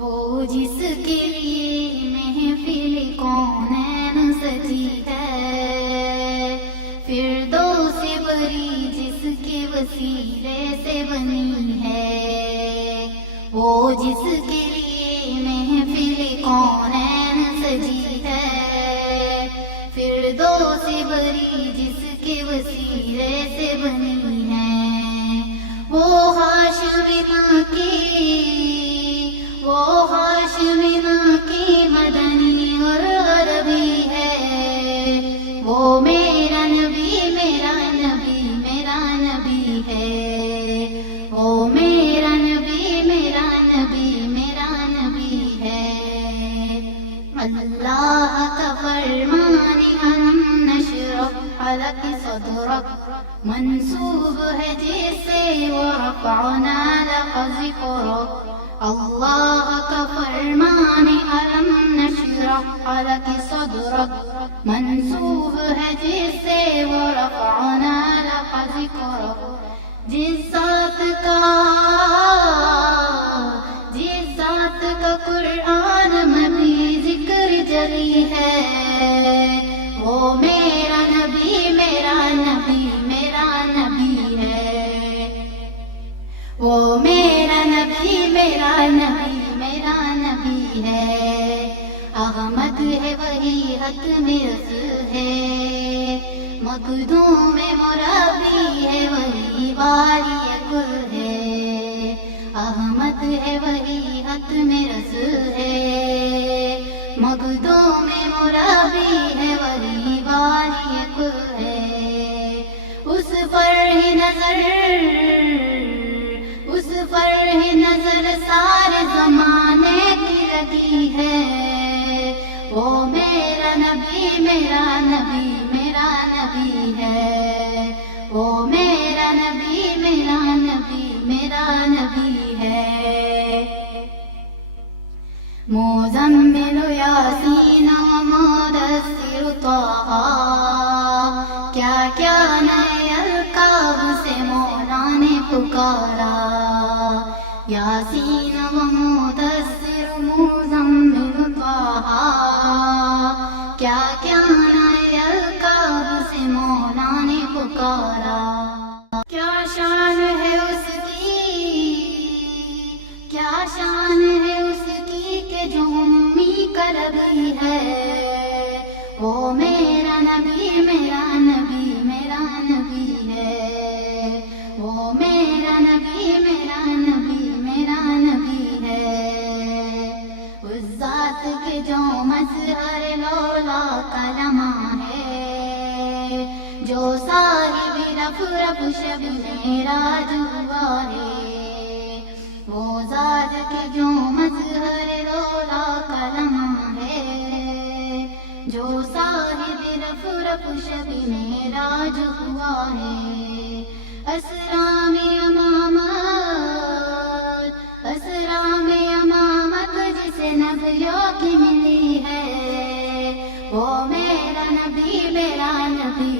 وہ جس کے لیے محفل کونین سجی ہے، فردوس بری جس کے وسیلے سے بنی ہے، وہ جس کے لیے محفل کونین سجی ہے، فردوس بری جس کے وسیلے سے بنی ہے، وہ ہاشم کی مدنی اور عربی ہے، وہ میرا نبی میرا نبی میرا نبی ہے، وہ میرا نبی میرا نبی میرا نبی ہے۔ اللہ کا فرمان الم نشرح لک صدرک منسوب ہے جس سے ورفعنا لک ذکرک، اللہ کا فرمان الم نشرح لک صدرک منسوب ہے جس سے ورفعنا لک ذکرک، جس ذات کا قرآن میں بھی ذکر جری ہے، وہ میرا نبی میرا نبی میرا نبی ہے، وہ میرا نبی میرا نبی میرا نبی ہے، احمد ہے وہی حتم رسول ہے، مخدوم مربی ہے وہی والی کل ہے، احمد ہے وہی حتم رسول ہے، مخدوم مربی ہے وہی والی کل ہے، اس پر ہی نظر سارے زمانے کی لگی ہے، وہ میرا نبی میرا نبی میرا نبی ہے، وہ میرا نبی میرا نبی میرا نبی ہے۔ مزمل یاسین و مدثر طہ، کیا کیا نئے القاب سے مولا نے پکارا، یاسین و مدثر مزمل طہ، کیا کیا نئے القاب سے مولا نے پکارا، کیا شان ہے اس کی، کیا شان ہے اس کی کہ جو امی کا نبی ہے، وہ میرا نبی میرا نبی میرا نبی ہے، وہ میرا نبی میرا نبی میرا نبی ہے، اس ذات کے جو مظہر لولا کا لمحہ ہے، جو صاحب رف رف شب معراج ہوا ہے، وہ ذات کے جو مظہر لولا کا لمحہ ہے، جو صاحب رف رف شب معراج ہوا ہے، اسرا میں امامت جسے نبیوں کی ملی ہے، وہ میرا نبی میرا نبی